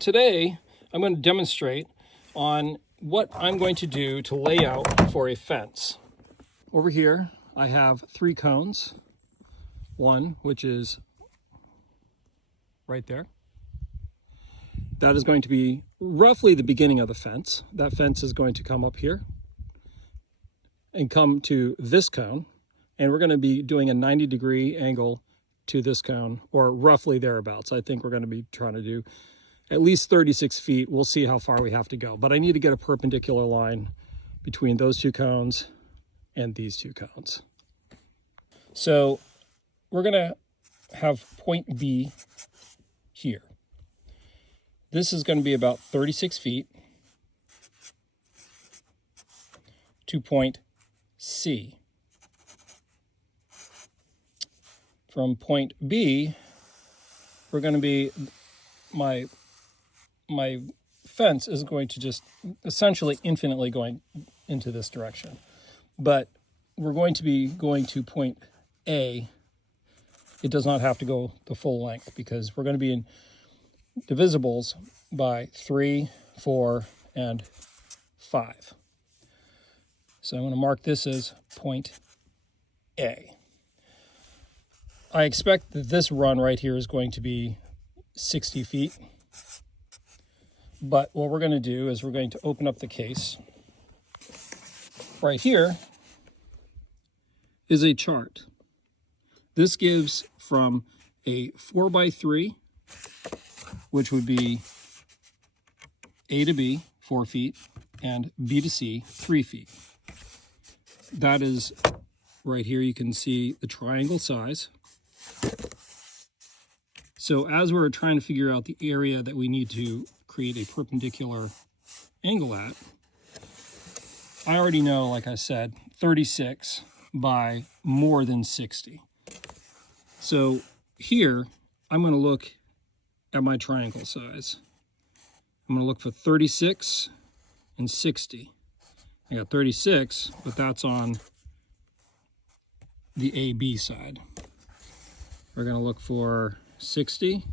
Today, I'm going to demonstrate on what I'm going to do to lay out for a fence. Over here, I have 3 cones. One, which is right there. That is going to be roughly the beginning of the fence. That fence is going to come up here and come to this cone. And we're going to be doing a 90-degree angle to this cone, or roughly thereabouts. I think we're going to be trying to do at least 36 feet. We'll see how far we have to go. But I need to get a perpendicular line between those 2 cones and these 2 cones. So we're going to have point B here. This is going to be about 36 feet to point C. From point B, we're going to be, my fence is going to just essentially infinitely going into this direction. But we're going to be going to point A. It does not have to go the full length because we're going to be in divisibles by 3, 4, and 5. So I'm going to mark this as point A. I expect that this run right here is going to be 60 feet. But what we're going to do is we're going to open up the case. Right here is a chart. This gives from a 4x3, which would be A to B, 4 feet, and B to C, 3 feet. That is, right here you can see the triangle size. So as we're trying to figure out the area that we need to create a perpendicular angle at, I already know, like I said, 36 by more than 60. So here, I'm going to look at my triangle size. I'm going to look for 36 and 60. I got 36, but that's on the AB side. We're going to look for 60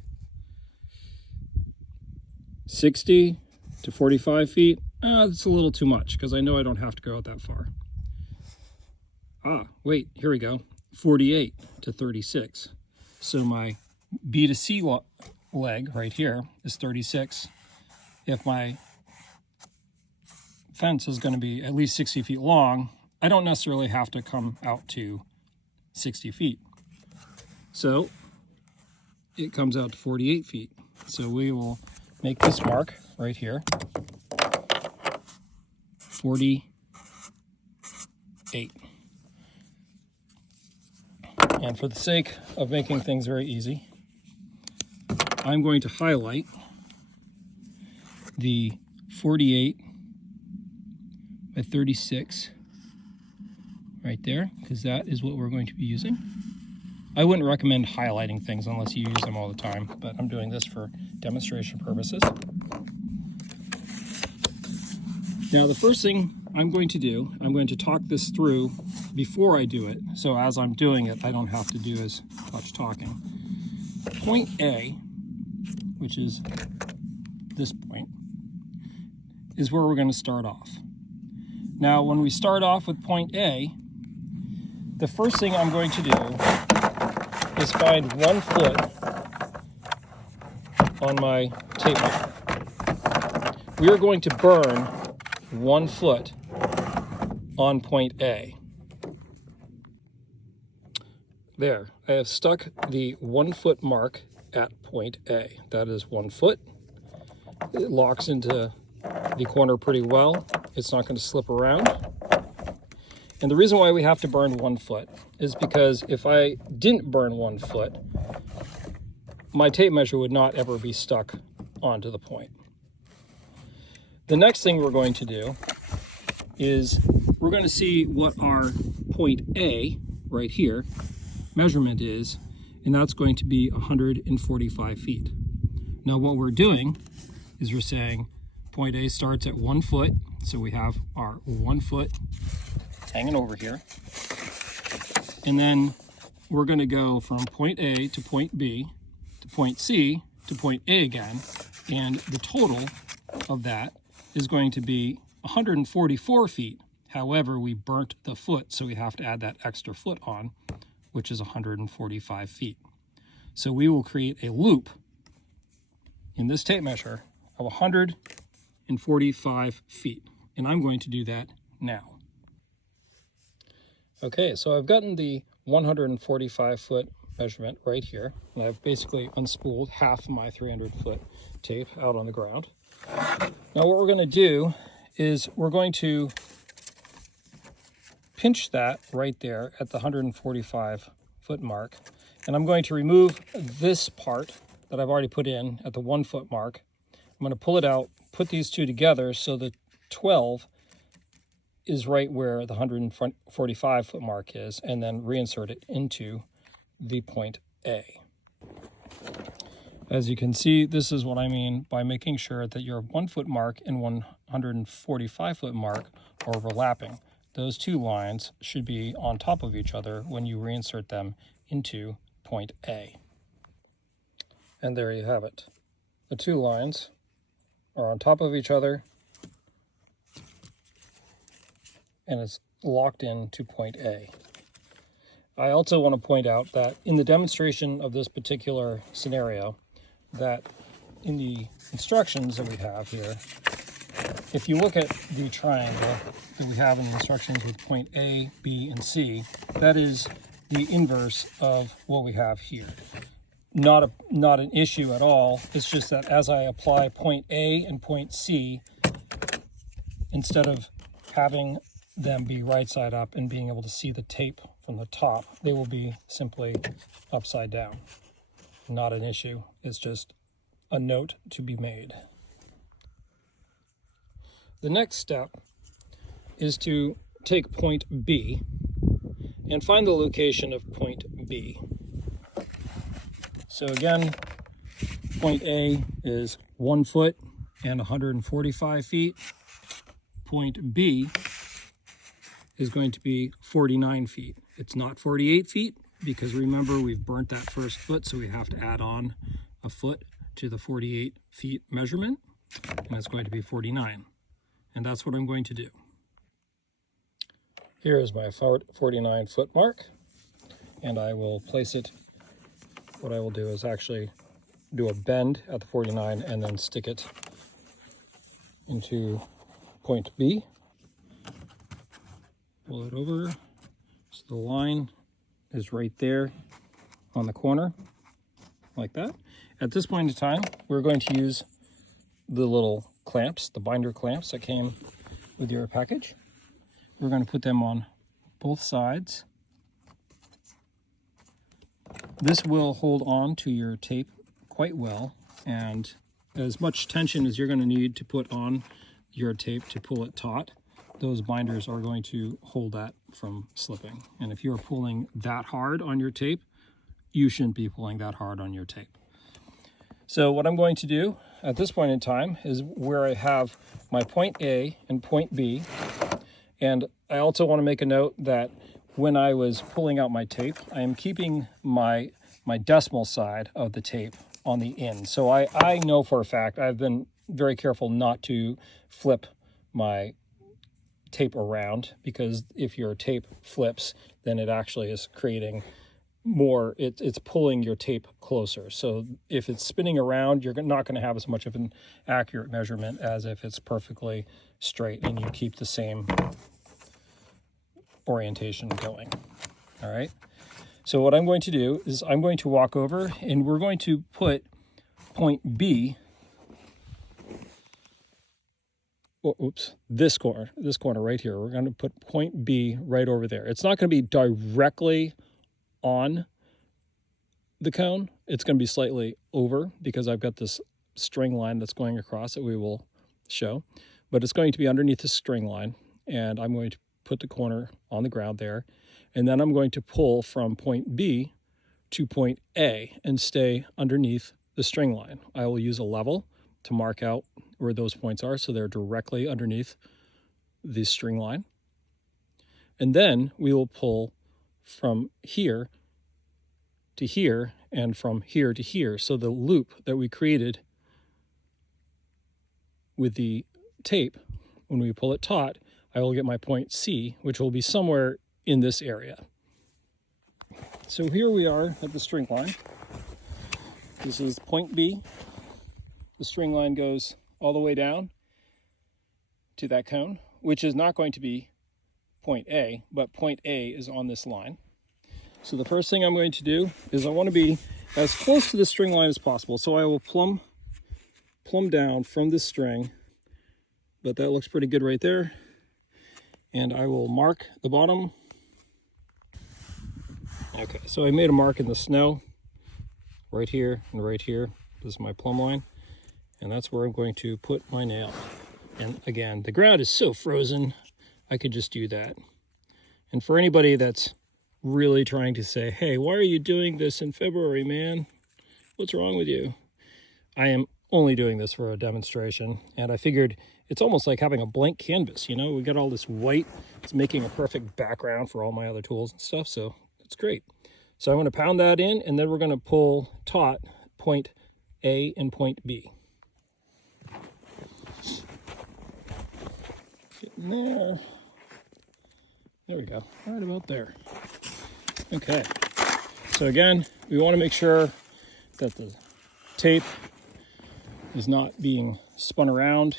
to 45 feet. That's a little too much because I know I don't have to go out that far. Wait, here we go. 48 to 36. So my B to C leg right here is 36. If my fence is going to be at least 60 feet long, I don't necessarily have to come out to 60 feet. So it comes out to 48 feet. So we will make this mark right here, 48. And for the sake of making things very easy, I'm going to highlight the 48 by 36 right there, because that is what we're going to be using. I wouldn't recommend highlighting things unless you use them all the time, but I'm doing this for demonstration purposes. Now, the first thing I'm going to do, I'm going to talk this through before I do it, so as I'm doing it, I don't have to do as much talking. Point A, which is this point, is where we're going to start off. Now, when we start off with point A, the first thing I'm going to do is find 1 foot on my tape measure. We are going to burn 1 foot on point A. There, I have stuck the 1 foot mark at point A. That is 1 foot. It locks into the corner pretty well. It's not going to slip around. And the reason why we have to burn 1 foot is because if I didn't burn 1 foot, my tape measure would not ever be stuck onto the point. The next thing we're going to do is we're going to see what our point A right here measurement is, and that's going to be 145 feet. Now what we're doing is we're saying point A starts at 1 foot, so we have our 1 foot hanging over here. And then we're going to go from point A to point B to point C to point A again. And the total of that is going to be 144 feet. However, we burnt the foot, so we have to add that extra foot on, which is 145 feet. So we will create a loop in this tape measure of 145 feet. And I'm going to do that now. Okay, so I've gotten the 145 foot measurement right here, and I've basically unspooled half my 300 foot tape out on the ground. Now what we're going to do is we're going to pinch that right there at the 145 foot mark, and I'm going to remove this part that I've already put in at the 1 foot mark. I'm going to pull it out, put these two together so the 12 is right where the 145 foot mark is, and then reinsert it into the point A. As you can see, this is what I mean by making sure that your 1 foot mark and 145 foot mark are overlapping. Those two lines should be on top of each other when you reinsert them into point A. And there you have it. The two lines are on top of each other, and it's locked into point A. I also want to point out that in the demonstration of this particular scenario, that in the instructions that we have here, if you look at the triangle that we have in the instructions with point A, B, and C, that is the inverse of what we have here. Not an issue at all. It's just that as I apply point A and point C, instead of having them be right side up and being able to see the tape from the top, they will be simply upside down. Not an issue. It's just a note to be made. The next step is to take point B and find the location of point B. So again, point A is 1 foot and 145 feet. Point B is going to be 49 feet. It's not 48 feet because remember we've burnt that first foot, so we have to add on a foot to the 48 feet measurement, and it's going to be 49. And that's what I'm going to do. Here is my 49 foot mark, and I will place it. What I will do is actually do a bend at the 49 and then stick it into point B. Pull it over so the line is right there on the corner, like that. At this point in time, we're going to use the little clamps, the binder clamps that came with your package. We're going to put them on both sides. This will hold on to your tape quite well, and as much tension as you're going to need to put on your tape to pull it taut, those binders are going to hold that from slipping. And if you're pulling that hard on your tape, you shouldn't be pulling that hard on your tape. So what I'm going to do at this point in time is where I have my point A and point B, and I also want to make a note that when I was pulling out my tape, I am keeping my decimal side of the tape on the end. So I know for a fact, I've been very careful not to flip my tape around, because if your tape flips, then it actually is creating more, it's pulling your tape closer. So if it's spinning around, you're not going to have as much of an accurate measurement as if it's perfectly straight and you keep the same orientation going. All right. So what I'm going to do is I'm going to walk over and we're going to put point B, this corner right here. We're going to put point B right over there. It's not going to be directly on the cone. It's going to be slightly over because I've got this string line that's going across that we will show, but it's going to be underneath the string line, and I'm going to put the corner on the ground there, and then I'm going to pull from point B to point A and stay underneath the string line. I will use a level to mark out where those points are so they're directly underneath the string line. And then we will pull from here to here and from here to here. So the loop that we created with the tape, when we pull it taut, I will get my point C, which will be somewhere in this area. So here we are at the string line. This is point B. The string line goes all the way down to that cone, which is not going to be point A, but point A is on this line. So the first thing I'm going to do is I want to be as close to the string line as possible. So I will plumb down from this string, but that looks pretty good right there. And I will mark the bottom. Okay, so I made a mark in the snow right here and right here. This is my plumb line, and that's where I'm going to put my nail. And again, the ground is so frozen, I could just do that. And for anybody that's really trying to say, hey, why are you doing this in February, man? What's wrong with you? I am only doing this for a demonstration, and I figured it's almost like having a blank canvas, you know? We got all this white, it's making a perfect background for all my other tools and stuff, so it's great. So I'm going to pound that in, and then we're going to pull taut point A and point B. Getting there. There we go, right about there. Okay, so again, we want to make sure that the tape is not being spun around.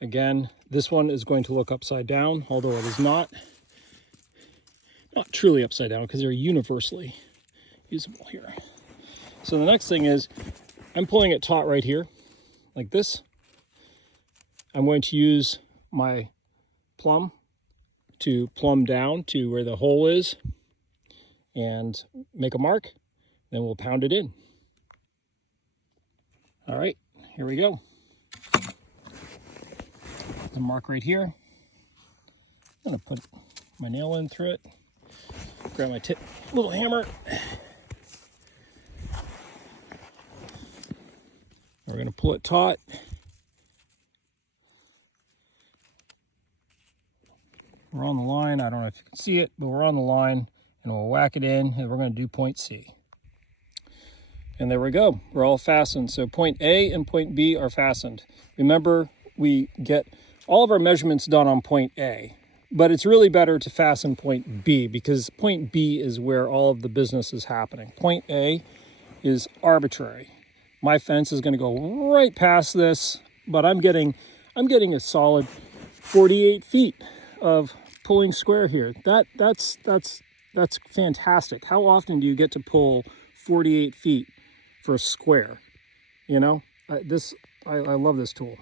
Again, this one is going to look upside down, although it is not truly upside down because they're universally usable here. So the next thing is I'm pulling it taut right here, like this. I'm going to use my plumb to plumb down to where the hole is and make a mark, then we'll pound it in. All right, here we go. The mark right here. I'm gonna put my nail in through it, grab my little hammer. We're gonna pull it taut. We're on the line. I don't know if you can see it, but we're on the line, and we'll whack it in, and we're going to do point C. And there we go. We're all fastened. So point A and point B are fastened. Remember, we get all of our measurements done on point A, but it's really better to fasten point B because point B is where all of the business is happening. Point A is arbitrary. My fence is going to go right past this, but I'm getting a solid 48 feet of pulling square here. That's fantastic. How often do you get to pull 48 feet for a square? You know, I love this tool.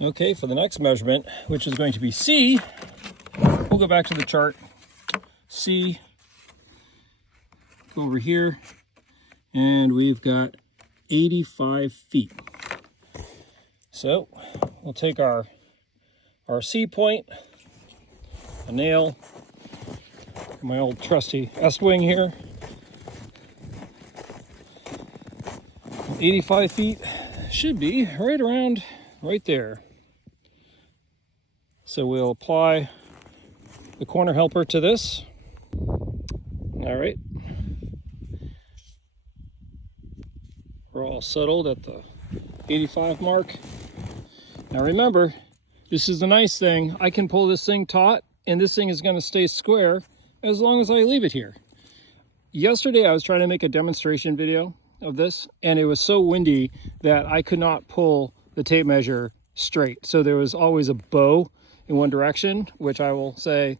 Okay, for the next measurement, which is going to be C, we'll go back to the chart. C, go over here, and we've got 85 feet. So we'll take our C point, a nail, my old trusty S-wing here. 85 feet should be right around right there. So we'll apply the corner helper to this. All right. We're all settled at the 85 mark. Now remember, this is the nice thing. I can pull this thing taut, and this thing is going to stay square as long as I leave it here. Yesterday, I was trying to make a demonstration video of this, and it was so windy that I could not pull the tape measure straight. So there was always a bow in one direction, which I will say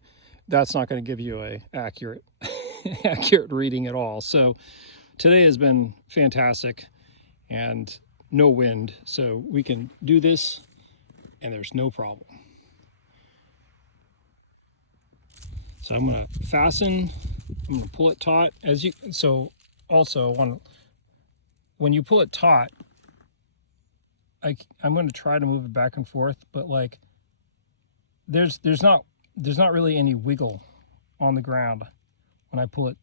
that's not going to give you a accurate reading at all. So today has been fantastic and no wind, so we can do this and there's no problem. So I'm going to fasten, I'm going to pull it taut. So also when you pull it taut, I'm going to try to move it back and forth, but like there's not really any wiggle on the ground when I pull it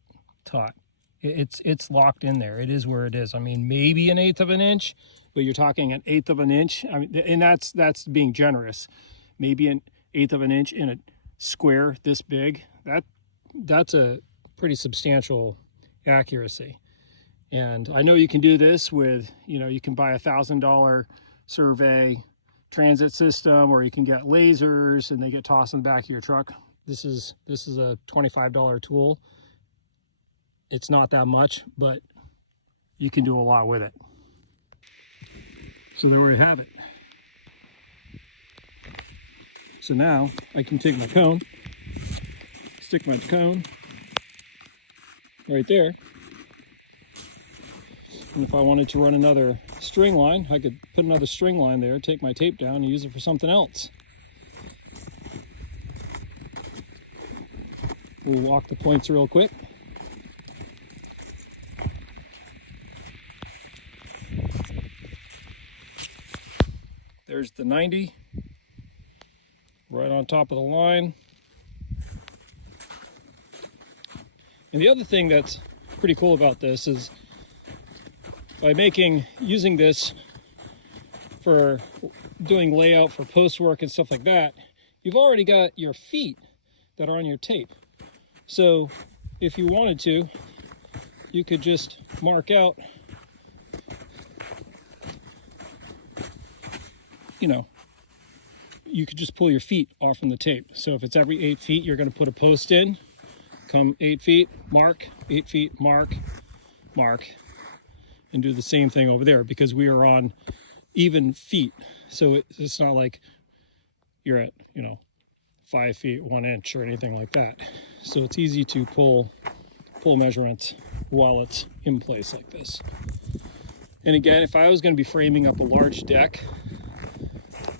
taut. It's locked in there. It is where it is. I mean, maybe 1/8 of an inch, but you're talking 1/8 of an inch. I mean, and that's being generous. Maybe 1/8 of an inch in a square this big. That's a pretty substantial accuracy. And I know you can do this with, you know, you can buy $1,000 survey transit system, or you can get lasers and they get tossed in the back of your truck. This is a $25 tool. It's not that much, but you can do a lot with it. So there we have it. So now I can take my cone, stick my cone right there. And if I wanted to run another string line, I could put another string line there, take my tape down and use it for something else. We'll walk the points real quick. There's the 90, right on top of the line. And the other thing that's pretty cool about this is by using this for doing layout for post work and stuff like that, you've already got your feet that are on your tape. So if you wanted to, you could just mark out, you know, you could just pull your feet off from the tape. So if it's every 8 feet, you're going to put a post in, come 8 feet, mark, 8 feet, mark, mark, and do the same thing over there, because we are on even feet. So it's not like you're at, you know, 5 feet, 1 inch or anything like that. So it's easy to pull measurements while it's in place like this. And again, if I was going to be framing up a large deck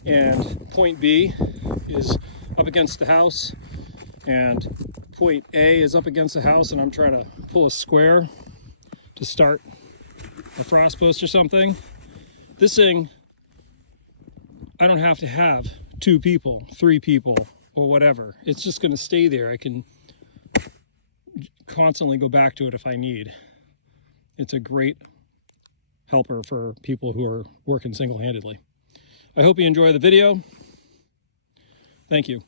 and point B is up against the house and point A is up against the house, and I'm trying to pull a square to start a frost post or something, this thing, I don't have to have 2 people, 3 people, or whatever. It's just going to stay there. I can constantly go back to it if I need. It's a great helper for people who are working single-handedly. I hope you enjoy the video. Thank you.